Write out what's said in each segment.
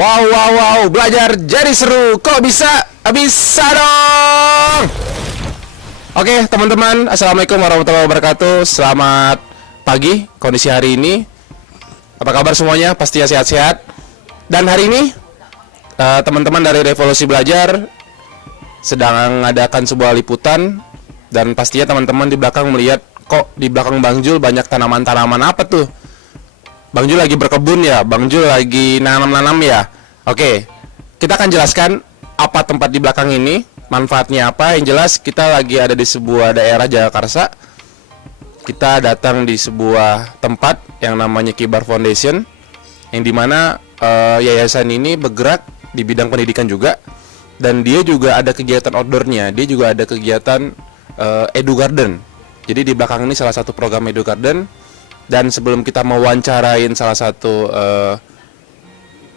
Wow, wow, wow, belajar jadi seru. Kok bisa? Bisa dong. Oke, teman-teman, assalamualaikum warahmatullahi wabarakatuh. Selamat pagi, kondisi hari ini. Apa kabar semuanya? Pastinya sehat-sehat. Dan hari ini, teman-teman dari Revolusi Belajar sedang mengadakan sebuah liputan. Dan pastinya teman-teman di belakang melihat, kok di belakang Bang Jul banyak tanaman-tanaman apa tuh? Bang Jul lagi berkebun ya, Bang Jul lagi nanam-nanam ya. Oke, kita akan jelaskan apa tempat di belakang ini, manfaatnya apa. Yang jelas kita lagi ada di sebuah daerah Jagakarsa. Kita datang di sebuah tempat yang namanya Kibar Foundation, yang dimana yayasan ini bergerak di bidang pendidikan juga. Dan dia juga ada kegiatan outdoornya, dia juga ada kegiatan Edu Garden. Jadi di belakang ini salah satu program Edu Garden. Dan sebelum kita mewawancarain salah satu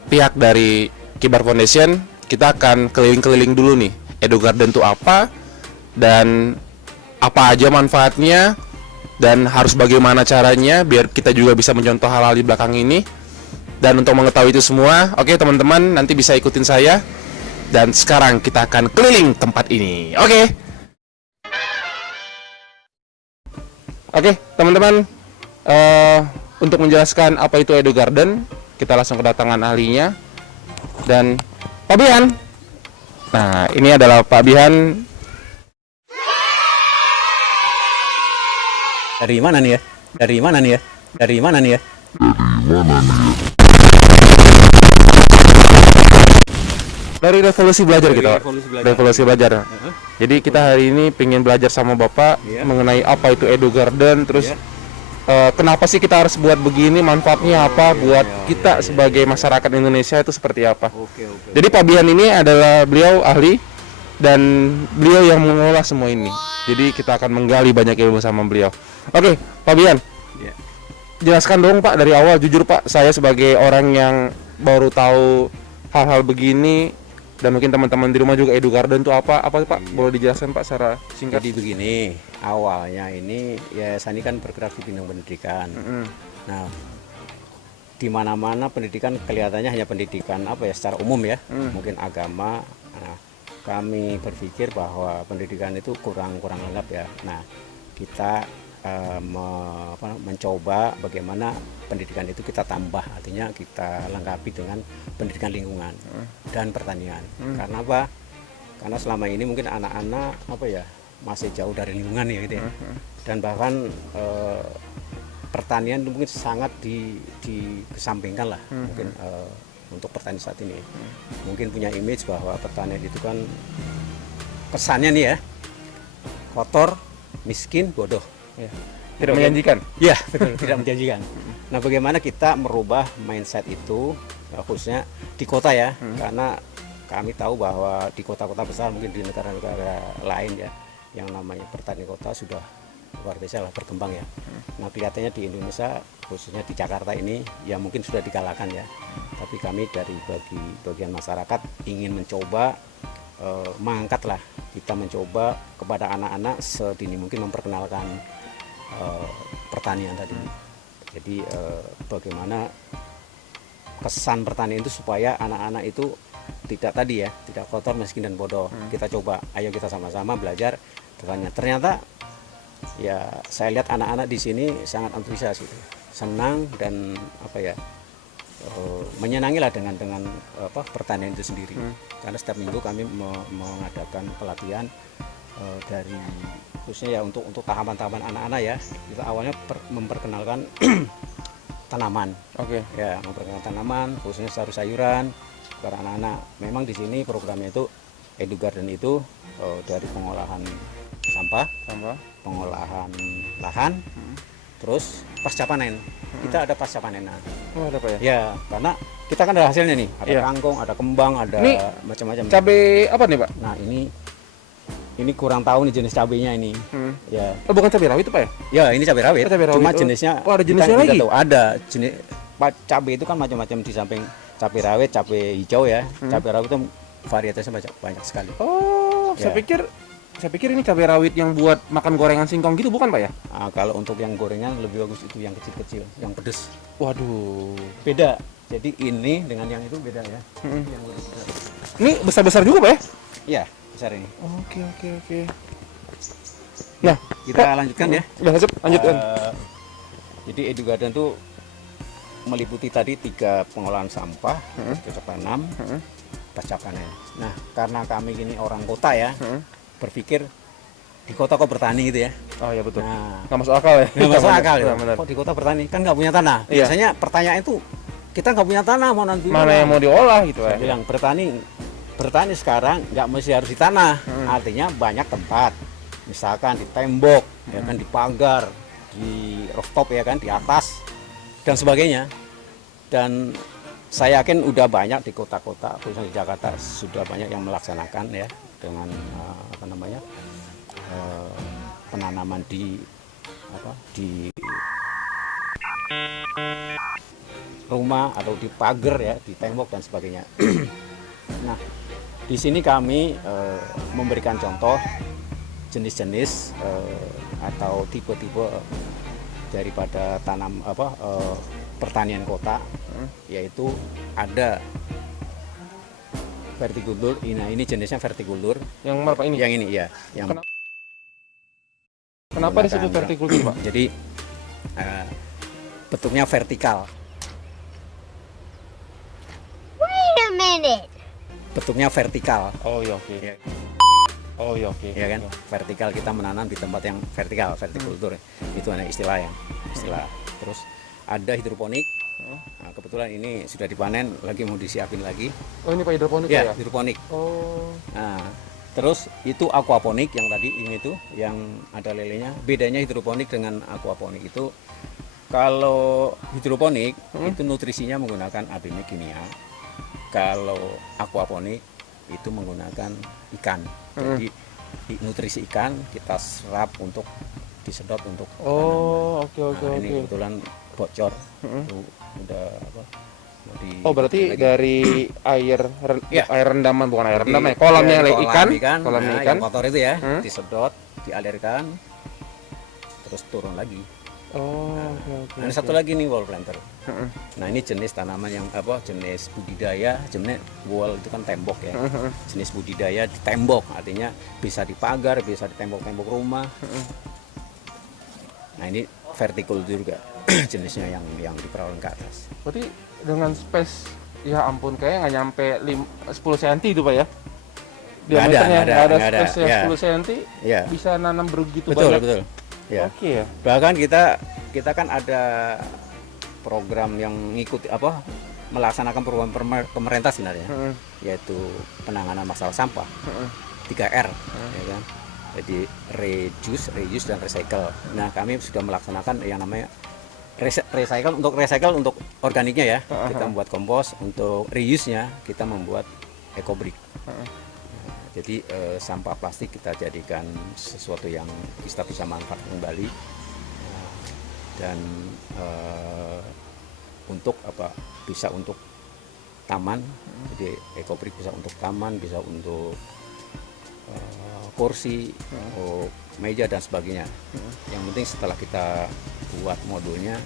pihak dari Kibar Foundation, kita akan keliling-keliling dulu nih. Edu Garden itu apa, dan apa aja manfaatnya, dan harus bagaimana caranya biar kita juga bisa mencontoh hal-hal di belakang ini. Dan untuk mengetahui itu semua, oke teman-teman, nanti bisa ikutin saya. Dan sekarang kita akan keliling tempat ini. Oke, teman-teman. Untuk menjelaskan apa itu Edu Garden, kita langsung kedatangan ahlinya. Dan Pak Bihan. Nah, ini adalah Pak Bihan. Dari mana nih ya? Dari mana nih ya? Dari mana nih ya? Dari Revolusi Belajar kita. Revolusi Belajar. Uh-huh. Jadi kita hari ini pengen belajar sama Bapak mengenai apa itu Edu Garden, terus kenapa sih kita harus buat begini, manfaatnya apa buat kita sebagai masyarakat Indonesia itu seperti apa. Jadi Pak Bihan ini adalah beliau ahli dan beliau yang mengelola semua ini. Jadi kita akan menggali banyak ilmu sama beliau. Oke, Pak Bihan. Jelaskan dong Pak dari awal. Jujur Pak, saya sebagai orang yang baru tahu hal-hal begini, dan mungkin teman-teman di rumah juga Edu Garden itu apa Pak? Boleh dijelaskan Pak secara singkat? Jadi begini, awalnya ini yayasan ini kan bergerak di bidang pendidikan. Nah, di mana-mana pendidikan kelihatannya hanya pendidikan apa ya, secara umum ya, mungkin agama. Nah, kami berpikir bahwa pendidikan itu kurang lengkap ya. Nah, kita mencoba bagaimana pendidikan itu kita tambah, artinya kita lengkapi dengan pendidikan lingkungan dan pertanian. Karena apa? Karena selama ini mungkin anak-anak apa ya, masih jauh dari lingkungan ya gitu ya. Dan bahkan pertanian mungkin sangat dikesampingkan lah mungkin untuk pertanian saat ini. Mungkin punya image bahwa pertanian itu kan kesannya nih ya, kotor, miskin, bodoh. Ya. Tidak menjanjikan. Ya, betul, tidak menjanjikan. Nah, bagaimana kita merubah mindset itu, khususnya di kota ya, karena kami tahu bahwa di kota-kota besar, mungkin di negara-negara lain ya, yang namanya pertanian kota sudah luar biasa lah berkembang ya. Nah, kelihatannya di Indonesia, khususnya di Jakarta ini, ya mungkin sudah dikalahkan ya. Tapi kami dari bagian masyarakat ingin mencoba mengangkatlah, kita mencoba kepada anak-anak sedini mungkin memperkenalkan pertanian tadi. Jadi bagaimana kesan pertanian itu supaya anak-anak itu tidak tadi ya, tidak kotor, miskin dan bodoh. Kita coba, ayo kita sama-sama belajar pertanian. Ternyata ya saya lihat anak-anak di sini sangat antusias gitu, senang dan apa ya, menyenangilah dengan pertanian itu sendiri. Karena setiap minggu kami mengadakan pelatihan dari khususnya ya untuk tahapan-tahapan anak-anak ya. Kita awalnya memperkenalkan tanaman. Ya, memperkenalkan tanaman khususnya sayur-sayuran para anak-anak. Memang di sini programnya itu Edu Garden itu dari pengolahan sampah, pengolahan lahan, terus pasca panen. Kita ada pasca panenan. Oh, ada Pak ya? Ya, karena kita kan ada hasilnya nih, ada kangkung, ada kembang, ada macam-macam. Cabai apa nih Pak? Nah, ini kurang tahu nih jenis cabenya ini. Ya. Oh, bukan cabai rawit itu Pak ya? Ya, ini cabai rawit. Cabai rawit. Cuma jenisnya. Oh, ada jenisnya lagi? Tahu. Ada jenis cabai itu kan macam-macam, di samping cabai rawit, cabai hijau ya. Cabai rawit itu varietasnya banyak sekali. Oh, ya. Saya pikir ini cabai rawit yang buat makan gorengan singkong gitu, bukan Pak ya? Nah, kalau untuk yang gorengan lebih bagus itu yang kecil-kecil, yang pedes. Waduh. Beda. Jadi ini dengan yang itu beda ya. Hmm. Yang lebih besar. Ini besar-besar juga Pak ya? Iya, besar ini. Oke. Nah, Kita lanjutkan ya. udah sip, lanjutkan. Jadi Edu Garden itu meliputi tadi 3 pengolahan sampah, cocok tanam, pasca panen. Nah, karena kami ini orang kota ya, berpikir di kota kok bertani gitu ya. Oh iya betul. Nah, Nggak masuk akal ya? nggak masuk akal ya. Benar. Kok di kota bertani kan nggak punya tanah. Iya. Biasanya pertanyaan itu kita nggak punya tanah mau nanti Mana yang mau diolah gitu ya? Saya bilang bertani sekarang nggak mesti harus di tanah. Artinya banyak tempat. Misalkan di tembok, ya kan di pagar, di rooftop ya kan di atas dan sebagainya. Dan saya yakin udah banyak di kota-kota, khususnya di Jakarta sudah banyak yang melaksanakan ya dengan penanaman di rumah atau di pagar ya, di tembok dan sebagainya. Nah, di sini kami memberikan contoh jenis-jenis atau tipe-tipe daripada pertanian kota, yaitu ada vertikultur. Nah, ini jenisnya vertikultur. Yang mana Pak ini? Yang ini ya, yang Kenapa disebut vertikultur Pak? jadi bentuknya vertikal. Wait a minute. Bentuknya vertikal. Oh iya oke. Ya. Oh iya oke. Ya kan, vertikal, kita menanam di tempat yang vertikal, vertikultur. Itu ada istilah. Terus ada hidroponik. Nah, kebetulan ini sudah dipanen, lagi mau disiapin lagi. Oh ini Pak hidroponik Ya, ya? hidroponik. Oh. Nah, terus itu aquaponik yang tadi ini tuh yang ada lelenya. Bedanya hidroponik dengan aquaponik itu, kalau hidroponik itu nutrisinya menggunakan ABM kimia. Kalau aquaponik itu menggunakan ikan. Jadi nutrisi ikan kita serap untuk disedot untuk Oh oke. ini kebetulan bocor. Itu udah Oh berarti lagi. dari air Ya. air rendaman, bukan air Jadi, rendaman ya, kolamnya dari ikan, kolamnya ikan. yang kotor itu ya, Hmm. disedot, dialirkan, terus turun lagi. Oh oke. Nah, ada satu lagi nih wall planter. Heeh. Nah, ini jenis tanaman yang jenis budidaya, jenis wall itu kan tembok ya. Jenis budidaya di tembok, artinya bisa di pagar, bisa di tembok-tembok rumah. Nah, ini vertikultur juga jenisnya yang diperawakan ke atas. Berarti dengan space, ya ampun, kayaknya nggak nyampe 10 cm itu Pak ya? Diameternya nggak ada, space yang ya. 10 cm, Ya, bisa nanam begitu betul, banyak. betul. Ya. Oke ya. Bahkan kita kan ada program yang ngikuti melaksanakan program pemerintah sebenarnya, yaitu penanganan masalah sampah, 3R, ya kan. Jadi reduce dan recycle. Nah, kami sudah melaksanakan yang namanya recycle untuk organiknya ya, kita membuat kompos. Untuk reuse-nya kita membuat ecobrick. Jadi sampah plastik kita jadikan sesuatu yang kita bisa manfaatkan kembali, dan untuk bisa untuk taman. Jadi ecobrick bisa untuk taman, bisa untuk kursi, meja dan sebagainya. Yang penting setelah kita buat modulnya,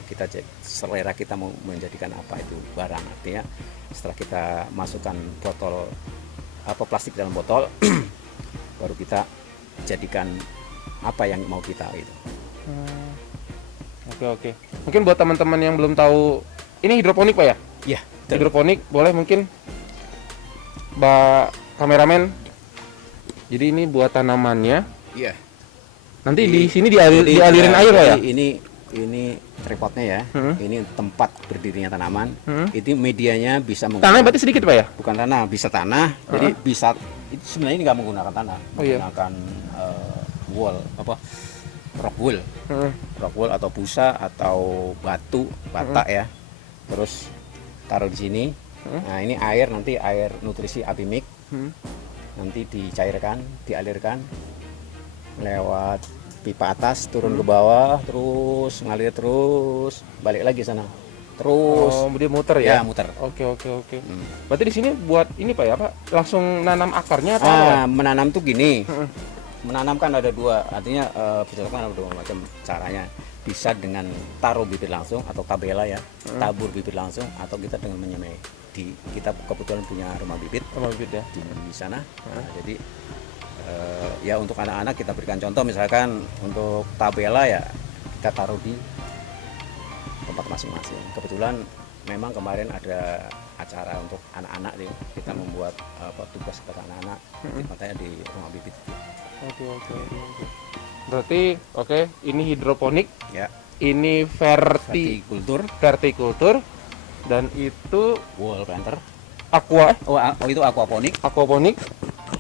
selera kita mau menjadikan apa itu barang. Artinya setelah kita masukkan botol plastik dalam botol, baru kita jadikan apa yang mau kita itu. Oke. Mungkin buat teman-teman yang belum tahu, ini hidroponik Pak ya? Iya, Hidroponik, boleh mungkin Mbak kameramen. Jadi ini buat tanamannya. Iya. Nanti di sini dialirin air Pak ya? Ini tripodnya ya. Ini tempat berdirinya tanaman. Itu medianya bisa Tanahnya berarti sedikit Pak ya? bukan tanah, bisa tanah. Jadi bisa, itu sebenarnya ini nggak menggunakan tanah, Oh, iya. menggunakan wall rock wool atau busa atau bata ya. Terus taruh di sini. Nah, ini air, nanti air nutrisi abimik. Nanti dicairkan, dialirkan lewat pipa atas, turun ke bawah, terus ngalir, terus balik lagi sana, terus dia muter ya? ya muter. Oke. Berarti di sini buat ini Pak ya, Pak? Langsung nanam akarnya atau apa? Menanam tuh gini. Menanam kan ada dua, artinya berdasarkan ada dua macam caranya. bisa dengan taruh bibit langsung atau tabela ya, tabur bibit langsung, atau kita dengan menyemai. Kita kebetulan punya rumah bibit ya. di sana. Nah, jadi ya untuk anak-anak kita berikan contoh, misalkan untuk tabela ya kita taruh di tempat masing-masing. Kebetulan memang kemarin ada acara untuk anak-anak nih, kita membuat tugas kepada anak-anak, makanya di rumah bibit. Oke. Berarti ini hidroponik, Ya, ini vertikultur, dan itu wall planter. itu aquaponik.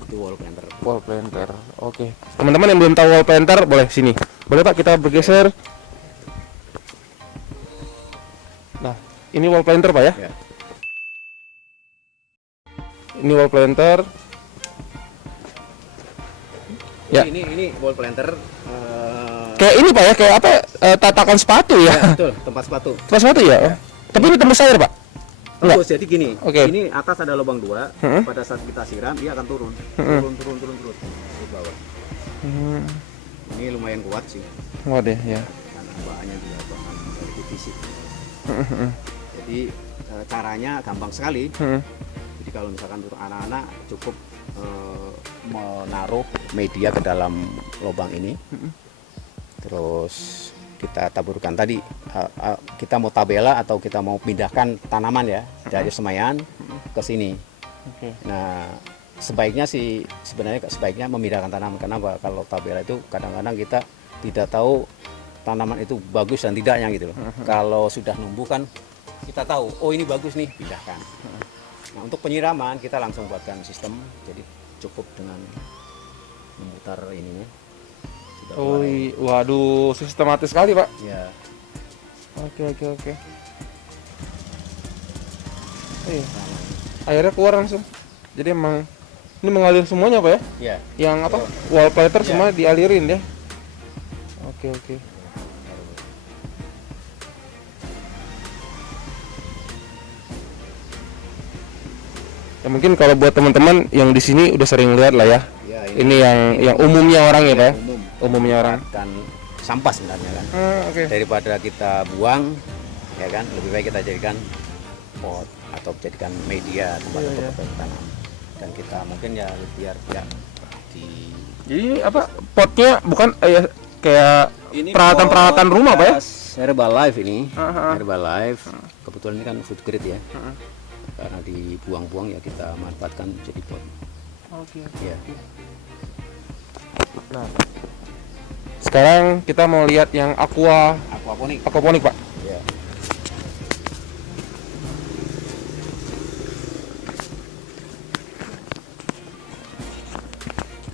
Itu wall planter. Oke. Teman-teman yang belum tahu wall planter, boleh sini. Boleh Pak kita bergeser. Nah, ini wall planter Pak ya? Ya. Ini wall planter. Ya. Ini wall planter. Kayak ini Pak ya, kayak apa? Tatakan sepatu ya? Ya, betul, tempat sepatu. Tempat sepatu ya? Ya. Tapi ini tembus air Pak? Enggak. Jadi gini, Oke. ini atas ada lubang 2. Pada saat kita siram dia akan turun ke bawah. Ini lumayan kuat sih, Waduh ya. karena bahannya juga bahan dari PVC. Jadi caranya gampang sekali. Jadi kalau misalkan untuk anak-anak cukup menaruh media ke dalam lubang ini, terus kita taburkan tadi, kita mau tabela atau kita mau pindahkan tanaman ya dari semaian ke sini. Nah, sebaiknya memindahkan tanaman. Kenapa? Kalau tabela itu kadang-kadang kita tidak tahu tanaman itu bagus dan tidaknya gitu loh. Kalau sudah numbuh kan kita tahu, oh ini bagus nih, pindahkan. Nah, untuk penyiraman kita langsung buatkan sistem, jadi cukup dengan memutar ininya. Oh, waduh, sistematis sekali Pak. Ya. Oke. Airnya keluar langsung. Jadi emang ini mengalir semuanya Pak ya? Ya. Yang apa? Wall planter Ya. semua dialirin ya. Oke. Ya, mungkin kalau buat teman-teman yang di sini udah sering lihat lah ya. Ya, Ini yang umumnya orang ya Pak ya? Umumnya orang. Dan sampah sebenarnya kan. Oke. Daripada kita buang, ya kan, lebih baik kita jadikan pot atau jadikan media tempat untuk bertanam. Dan kita mungkin ya biar di Jadi apa? Potnya bukan kayak peralatan-peralatan rumah Pak ya? Herbalife ini. Aha. Herbalife. Kebetulan ini kan food grade ya. Karena dibuang-buang ya kita manfaatkan jadi pot. Oke. Ya. Nah, sekarang kita mau lihat yang aquaponik Pak. Ya.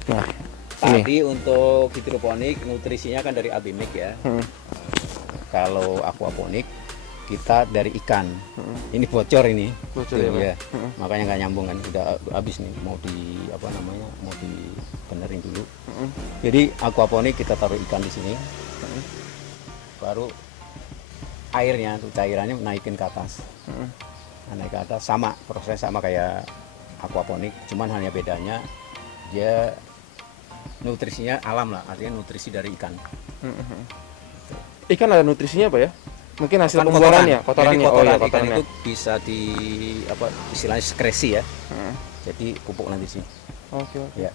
Nah, ini. Tadi untuk hidroponik nutrisinya kan dari Abimik ya. Kalau aquaponik kita dari ikan. Ini bocor ini. Bocor Tuh, ya, ya. Makanya nggak nyambung kan, udah habis nih, mau dibenerin dulu. Jadi aquaponik kita taruh ikan di sini. Baru airnya tuh cairannya naikin ke atas. Nah, naik ke atas proses sama kayak aquaponik, cuman hanya bedanya dia nutrisinya alam lah, artinya nutrisi dari ikan. Ikan ada nutrisinya Pak ya? Mungkin hasil Kan pembuarannya, kotoran. Jadi kotorannya. kotoran ikan itu bisa istilahnya sekresi ya. Jadi pupuk nanti sih. Oke. Ya.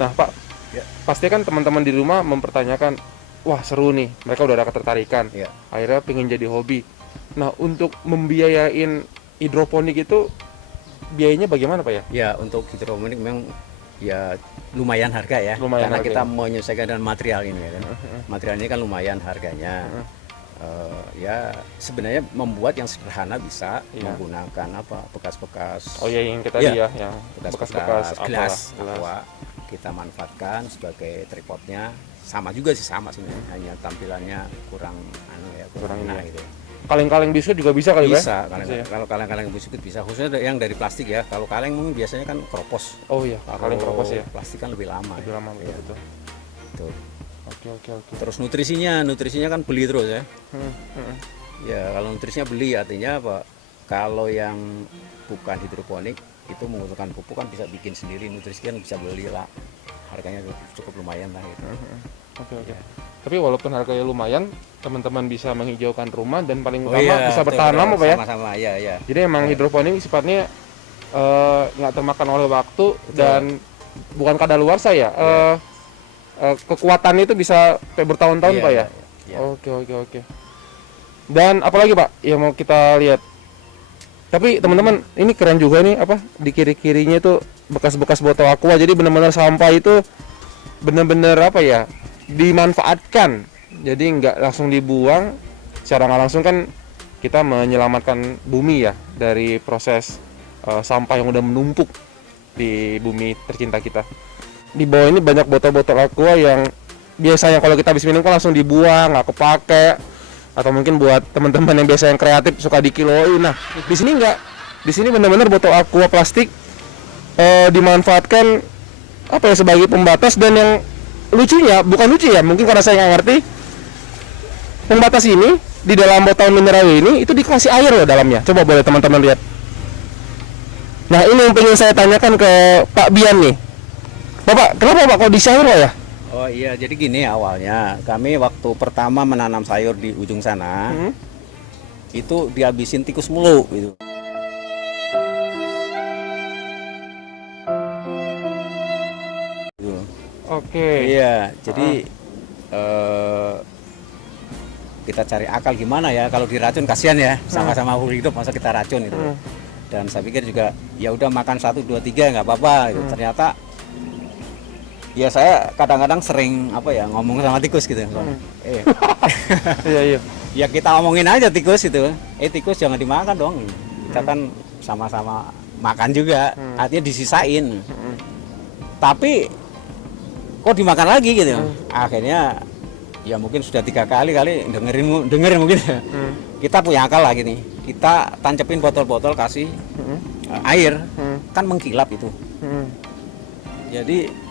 Nah Pak, Ya. pasti kan teman-teman di rumah mempertanyakan, wah seru nih, mereka udah ada ketertarikan, Ya. akhirnya pengen jadi hobi. Nah untuk membiayain hidroponik itu biayanya bagaimana Pak ya? Ya, untuk hidroponik memang ya lumayan harga ya. Lumayan karena harga kita ya. menyesuaikan dengan material ini ya kan. Material ini kan lumayan harganya. Ya sebenarnya membuat yang sederhana bisa menggunakan bekas-bekas. Oh ya yang kita Ya. dia yang bekas-bekas gelas gelas. aqua kita manfaatkan sebagai tripodnya. Sama juga sih, sama sebenarnya, hanya tampilannya kurang Kurang enak ini. gitu. Kaleng-kaleng biskuit juga bisa kali Pak? Bisa, Bisa ya? kalau kaleng-kaleng biskuit bisa, khususnya yang dari plastik ya. Kalau kaleng mungkin biasanya kan keropos. Oh iya, kaleng keropos ya. Plastik kan lebih lama. Lebih lama ya. betul. Tuh. Oke. Terus nutrisinya kan beli terus ya. Ya kalau nutrisinya beli artinya apa? Kalau yang bukan hidroponik itu menggunakan pupuk kan bisa bikin sendiri, nutrisi kan bisa beli lah. Harganya cukup lumayan lah gitu. Oke. Ya. Tapi walaupun harganya lumayan, teman-teman bisa menghijaukan rumah dan paling Oh utama iya, bisa betul, bertahan betul. lama Pak ya. Sama-sama, iya, iya. Jadi emang hidroponik sifatnya nggak termakan oleh waktu dan bukan kadaluarsa ya. Kekuatannya itu bisa sampai bertahun-tahun Iya, Pak ya. iya, iya. Oke. Dan apalagi Pak yang mau kita lihat? Tapi teman-teman ini keren juga nih apa di kiri-kirinya itu bekas-bekas botol aqua. Jadi benar-benar sampah itu benar-benar apa ya dimanfaatkan. Jadi nggak langsung dibuang. Secara nggak langsung kan kita menyelamatkan bumi ya dari proses sampah yang udah menumpuk di bumi tercinta kita. Di bawah ini banyak botol-botol aqua yang biasanya kalau kita habis minum kan langsung dibuang, nggak kepake, atau mungkin buat teman-teman yang biasa yang kreatif suka dikiloin. Nah, di sini nggak, di sini benar-benar botol aqua plastik dimanfaatkan apa ya sebagai pembatas. Dan yang lucunya, bukan lucu ya, mungkin karena saya nggak ngerti, pembatas ini di dalam botol mineral ini itu dikasih air loh dalamnya. Coba boleh teman-teman lihat. Nah, ini yang pengen saya tanyakan ke Pak Bian nih. Bapak, kenapa Pak kok di sayur ya? Oh iya, jadi gini awalnya kami waktu pertama menanam sayur di ujung sana itu dihabisin tikus mulu gitu. Gitu. Oke. Iya, jadi kita cari akal gimana ya kalau diracun kasihan ya, sama-sama hidup masa kita racun itu. Dan saya pikir juga ya udah makan 1 2 3 nggak apa-apa gitu. Ternyata ya saya kadang-kadang sering apa ya ngomong sama tikus gitu. Iya. Ya kita omongin aja tikus itu. Tikus jangan dimakan dong. Kita kan sama-sama makan juga. Artinya disisain. Tapi kok dimakan lagi gitu. Akhirnya ya mungkin sudah 3 kali dengerin mungkin. Kita punya akal lah gini. Kita tancepin botol-botol kasih air. Kan mengkilap itu. Jadi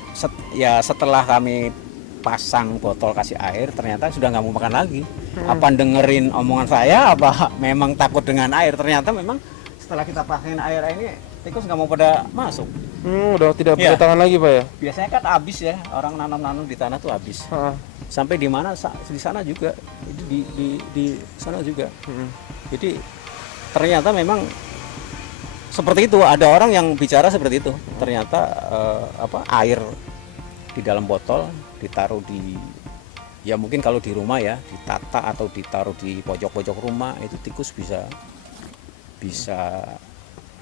setelah kami pasang botol kasih air ternyata sudah nggak mau makan lagi. Apa dengerin omongan saya apa memang takut dengan air? Ternyata memang setelah kita pakein air ini tikus nggak mau pada masuk. Udah tidak berdatangan lagi Pak ya? Biasanya kan habis ya, orang nanam-nanam di tanah tuh habis. Sampai di mana di sana juga, itu di sana juga. Jadi ternyata memang seperti itu, ada orang yang bicara seperti itu. Ternyata air di dalam botol ditaruh di ya mungkin kalau di rumah ya ditata atau ditaruh di pojok-pojok rumah itu tikus bisa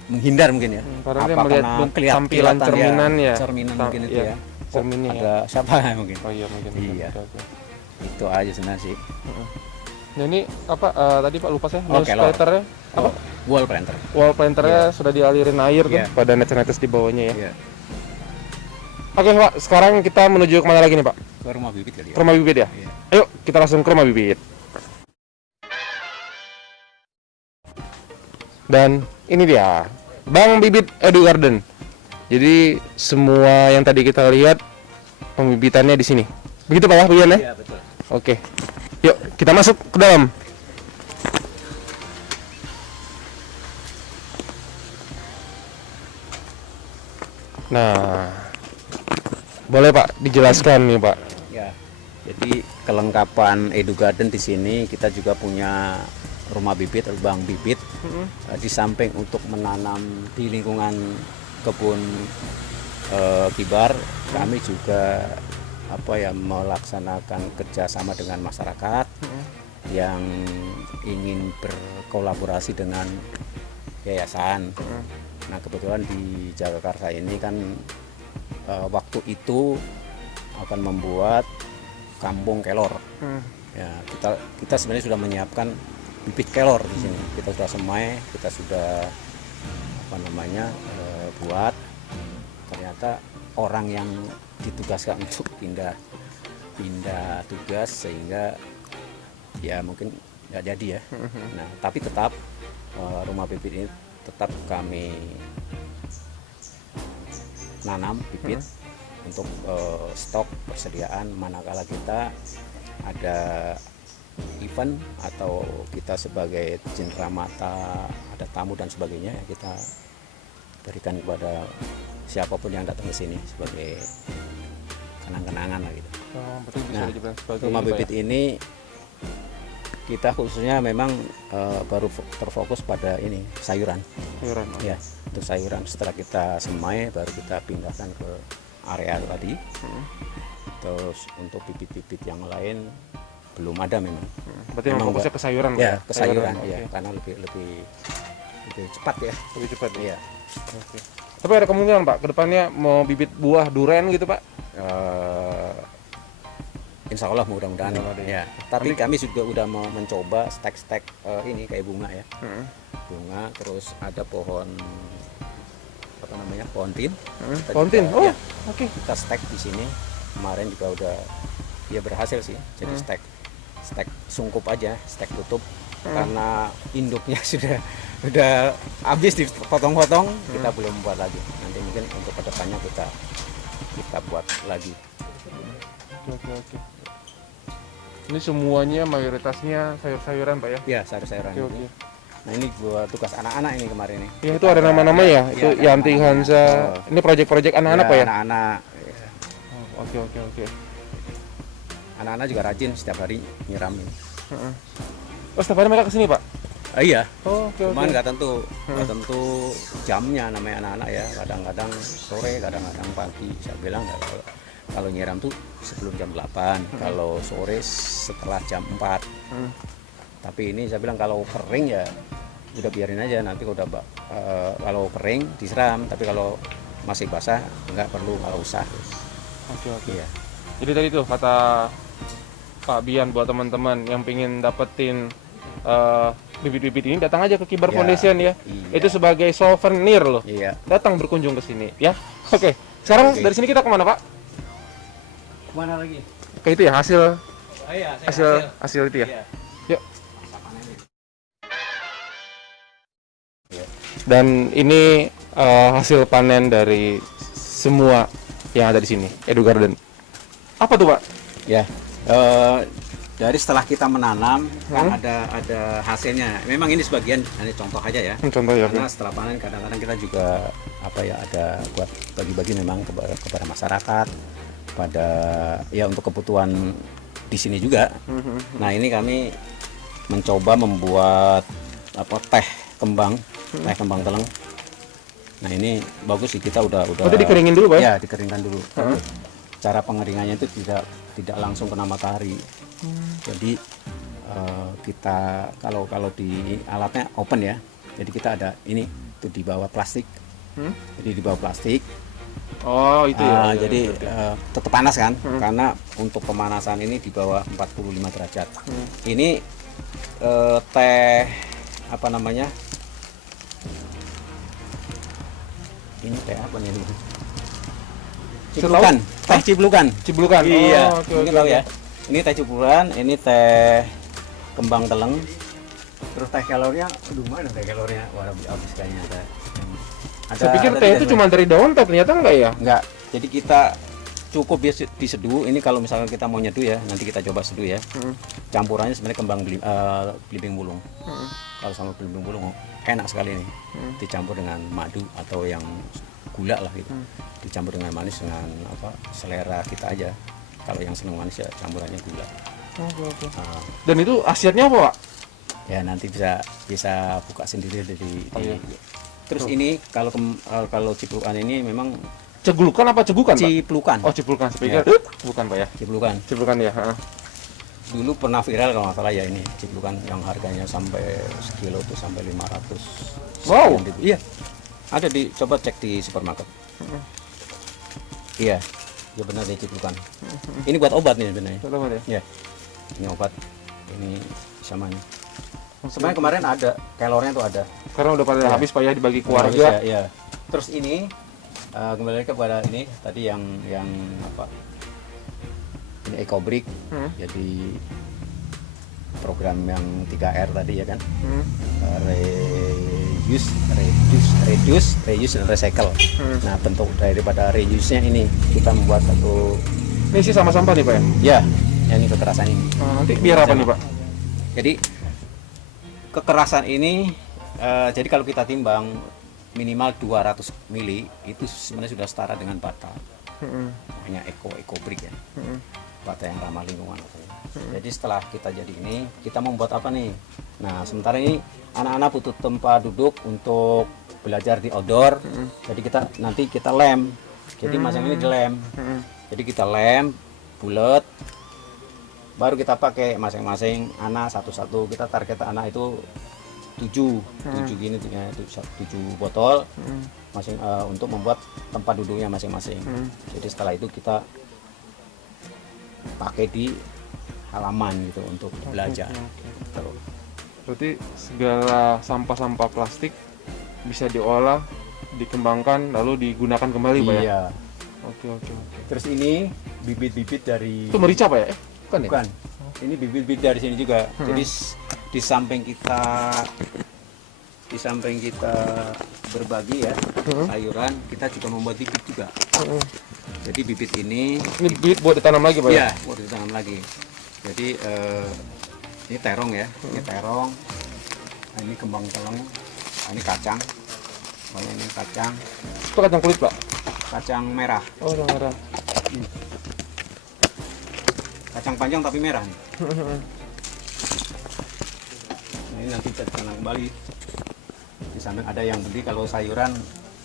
menghindar mungkin ya. Padahal dia melihat tampilan cerminan ya. Cerminan mungkin itu ya. Cerminnya ada siapa mungkin. Oh iya mungkin. Iya. Itu aja sebenarnya sih. Nah ini apa tadi Pak lupa saya Kelor. apa? Wall planter. Wall planternya sudah dialirin air tuh pada netes-netes di bawahnya ya. Oke Pak, sekarang kita menuju kemana lagi nih Pak? Ke rumah bibit kali ya. Ke rumah bibit ya? Iya. Ayo kita langsung ke rumah bibit. Dan ini dia Bang Bibit Edu Garden. Jadi semua yang tadi kita lihat pembibitannya di sini. Begitu Pak ya, Bu Yan ya? Iya, betul. Oke. Yuk, kita masuk ke dalam. Nah, boleh Pak dijelaskan nih Pak. Ya. Jadi kelengkapan Edu Garden di sini kita juga punya rumah bibit, lubang bibit. Di samping untuk menanam di lingkungan kebun kibar, kami juga melaksanakan kerjasama dengan masyarakat yang ingin berkolaborasi dengan yayasan. Nah kebetulan di Jagakarsa ini kan waktu itu akan membuat kampung kelor. Ya kita sebenarnya sudah menyiapkan bibit kelor di sini. Kita sudah semai, kita sudah buat. Ternyata orang yang ditugaskan untuk pindah tugas sehingga ya mungkin nggak jadi ya. Nah tapi tetap rumah bibit ini tetap kami nanam bibit untuk stok persediaan manakala kita ada event atau kita sebagai cenderamata ada tamu dan sebagainya kita berikan kepada siapapun yang datang ke sini sebagai kenang-kenangan lah gitu. Oh, berarti bisa Nah, dibilang sebagai rumah ini, Pak, bibit ini kita khususnya memang baru terfokus pada ini sayuran. sayuran. Ya, untuk sayuran setelah kita semai baru kita pindahkan ke area tadi. Terus untuk bibit-bibit yang lain belum ada memang. Berarti memang fokusnya ke sayuran, Pak, Ya, ke sayuran, oke. ya, karena lebih cepat ya. Lebih cepat ya. Iya. Oke. Tapi ada kemungkinan Pak, kedepannya mau bibit buah durian gitu Pak? Eh, Insya Allah mudah-mudahan Insya Allah deh. ya. Tapi kami juga udah mau mencoba stek-stek ini kayak bunga ya. Bunga, terus ada pohon apa namanya, pohon tin. Kita Pohon tin? juga, Oh, ya, oke. kita stek di sini. Kemarin juga udah ya berhasil sih. Jadi stek sungkup aja, stek tutup karena induknya sudah habis dipotong-potong, kita belum buat lagi. Nanti mungkin untuk kedepannya kita buat lagi. Oke. Ini semuanya mayoritasnya sayur-sayuran Pak ya? Ya, sayur-sayuran Oke. ini. Nah, ini buat tugas anak-anak ini kemarin nih. Ya itu ada nama-nama ya? Itu Iya, Yanti ada nama-nama. Hansa. Ini proyek-proyek anak-anak Pak ya? Anak-anak. Oh, Oke. Anak-anak juga rajin setiap hari nyiram ini. Oh, setiap hari mereka kesini Pak? Iya. Oh, oke. Cuman nggak tentu jamnya, namanya anak-anak ya. Kadang-kadang sore, kadang-kadang pagi. Saya bilang kalau nyiram tuh sebelum jam 8, kalau sore setelah jam 4. Tapi ini saya bilang kalau kering ya udah biarin aja, nanti kalau kering disiram, tapi kalau masih basah nggak usah. Oke. Iya. Jadi tadi tuh kata Pak Bian buat teman-teman yang pengen dapetin bibit-bibit ini datang aja ke Kibar Ya, Foundation ya. iya. Itu sebagai souvenir loh. Iya. Datang berkunjung ke sini ya. Oke. Sekarang Oke. dari sini kita kemana Pak? Kemana lagi? Ke itu ya hasil Oh iya, hasil itu ya. Iya. Yuk. Dan ini hasil panen dari semua yang ada di sini, Edu Garden. Apa tuh Pak? Ya, dari setelah kita menanam kan ada hasilnya. Memang ini sebagian, ini contoh aja ya. Contoh ya. Karena setelah panen kadang-kadang kita juga ada buat bagi-bagi memang kepada masyarakat, pada ya untuk kebutuhan di sini juga. Nah, ini kami mencoba membuat teh kembang teleng. Nah, ini bagus sih, kita udah Itu dikeringin dulu Pak? Ya, dikeringkan dulu. Cara pengeringannya itu tidak langsung kena matahari. Jadi kita kalau di alatnya open ya. Jadi kita ada ini tuh di bawah plastik. Jadi di bawah plastik. Oh, itu ya. Jadi tetap panas kan? Karena untuk pemanasan ini di bawah 45 derajat. Ini teh apa namanya? Ini teh apa nih? Ciplukan, teh ciplukan. Cibulukan. Iya, Oh, oke, mungkin oke, tahu oke. ya. Ini teh ciplukan, ini teh kembang teleng. Terus teh kalorinya, aduh mana teh kalorinya? Wah, habis kayaknya teh. Saya pikir teh itu cuma dari daun, teh ternyata enggak ya? enggak. Jadi kita cukup diseduh. Ini kalau misalkan kita mau nyeduh ya, nanti kita coba seduh ya. Campurannya sebenarnya kembang belimbing bulung. Kalau sama belimbing bulung enak sekali nih. Dicampur dengan madu atau yang gula lah gitu. Dicampur dengan manis dengan selera kita aja. Kalau yang seneng manis ya campurannya gula. Oke. Nah, Dan itu khasiatnya apa Pak? ya nanti bisa buka sendiri iya. Terus ini kalau ciplukan ini memang Cegulukan apa cegukan Pak? ciplukan. Oh, ciplukan. Saya pikir bukan Pak ya. Ciplukan. Ciplukan ya. Dulu pernah viral kalau nggak salah ya, ini ciplukan yang harganya sampai sekilo tuh sampai 500. Wow. sekian ribu. Iya. Ada coba cek di supermarket. Iya. Ya benar deh ciplukan. Ini buat obat nih sebenarnya. Betul ya. Ya. Ini obat. Ini samanya. Sebenarnya kemarin ada kelornya tuh ada. Karena udah pada Iya. habis Pak ya dibagi Ya, keluarga. ya. Terus ini kembali lagi kepada ini tadi yang apa? Ini EcoBrick. Jadi program yang 3R tadi ya kan. Reuse, dan recycle. Nah, bentuk daripada reuse-nya ini kita membuat satu Ini sih sama sampah nih Pak ya. ya ini kekerasan ini. Nanti biar apa nih Pak? Jadi kekerasan ini jadi kalau kita timbang minimal 200 mili itu sebenarnya sudah setara dengan bata. Namanya EcoBrick ya. bata yang ramah lingkungan. Jadi setelah kita jadi ini, kita membuat apa nih? Nah, sementara ini anak-anak butuh tempat duduk untuk belajar di outdoor. Jadi nanti kita lem. Jadi masing ini dilem. Jadi kita lem bulat. Baru kita pakai masing-masing anak satu-satu. Kita target anak itu 7 gini, 7 botol untuk membuat tempat duduknya masing-masing. Jadi setelah itu kita pakai di halaman gitu untuk belajar. Gitu. Berarti segala sampah-sampah plastik bisa diolah, dikembangkan, lalu digunakan kembali, Pak ya? Iya. Oke. Terus ini bibit-bibit dari Itu merica, Pak ya? Bukan ya? bukan. Ini bibit-bibit dari sini juga. Jadi di samping kita berbagi ya sayuran, kita juga membuat bibit juga. Jadi bibit ini bibit buat ditanam lagi, Pak ya? Iya, buat ditanam lagi. Jadi ini terong ya, ini terong. Nah, ini kembang teleng. Nah, ini kacang. Ini kacang. Itu kacang kulit, Pak? Kacang merah. Oh, yang merah. Kacang panjang tapi merah. Ini nanti kita tanam kembali. Di samping ada yang beli kalau sayuran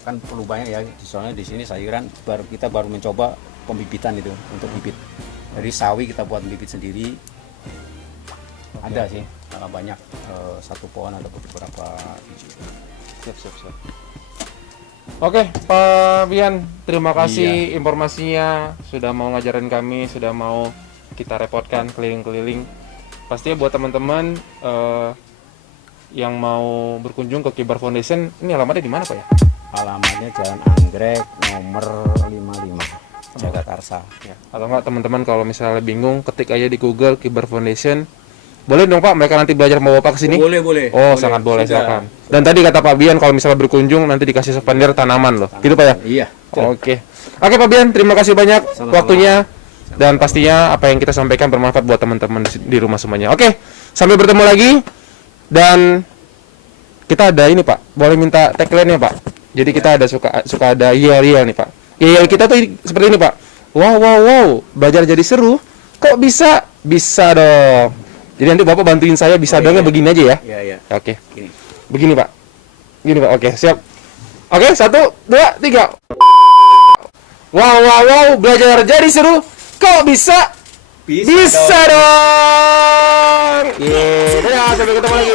kan perlu banyak ya. Soalnya di sini sayuran kita baru mencoba pembibitan itu untuk bibit. Dari sawi kita buat bibit sendiri. Ada sih, banyak satu pohon ada beberapa biji. Siap. Oke, Pak Bian, terima kasih informasinya, sudah mau ngajarin kami, sudah mau kita repotkan keliling-keliling. Pastinya buat teman-teman yang mau berkunjung ke Kibar Foundation, ini alamatnya di mana, Pak ya? Alamatnya Jalan Anggrek nomor 55, Jagakarsa. Ya. Atau enggak teman-teman kalau misalnya bingung, ketik aja di Google Kibar Foundation. Boleh dong, Pak, mereka nanti belajar mau Bapak ke sini? Boleh. Oh, sangat boleh, silakan. Dan tadi kata Pak Bian kalau misalnya berkunjung nanti dikasih souvenir tanaman loh. Gitu, Pak ya? Iya. Oke, Pak Bian, terima kasih banyak Sama-sama. waktunya. Dan pastinya apa yang kita sampaikan bermanfaat buat teman-teman di rumah semuanya. Oke, sampai bertemu lagi. Dan kita ada ini, Pak. Boleh minta tagline-nya, Pak? Jadi kita ada suka ada yel-yel nih, Pak. Yel kita tuh seperti ini, Pak. Wow, belajar jadi seru. Kok bisa? Bisa dong. Jadi nanti Bapak bantuin saya bisa dongnya begini aja ya. Iya. Oke. Gini. Begini, Pak. Gini, Pak. Oke, siap. Oke, 1, 2, 3. Wow, belajar jadi seru. Kok bisa? Bisa dong. Yeay, dadah, sampai ketemu lagi.